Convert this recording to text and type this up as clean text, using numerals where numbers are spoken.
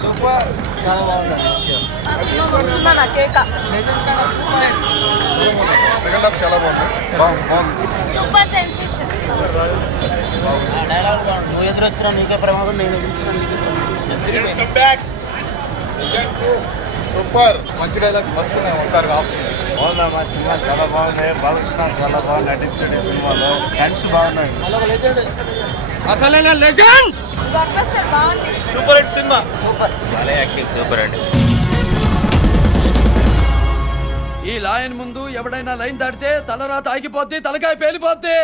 Super, చాలా బాగుంది. ఆ సినిమా వస్తుందా నా కేక సెకండ్ హాఫ్ చాలా బాగుంది. Super sensation. డైలాగ్ బాగుంది. నువ్వు ఎదురొచ్చినా నీకే ప్రమాదం, నేను ఎదురొచ్చినా నీకే సూపర్. మంచి డైలాగ్స్ మస్తు ఉంటారు. బాగుందమ్మా సినిమా, చాలా బాగుంది. బాలకృష్ణ చాలా బాగా నటించాడు ఈ సినిమాలో. థ్యాంక్స్ బాగున్నాయి. అసలైన లెజెండ్. బ్లాక్ బస్టర్ బాగుంది. Super hit cinema. సూపర్. భలే యాక్టింగ్, సూపర్ అండి. ఈ లైన్ ముందు ఎవడైనా లైన్ దాటితే తలరాత ఆగిపోద్ది, తలకాయ పేలిపోద్ది.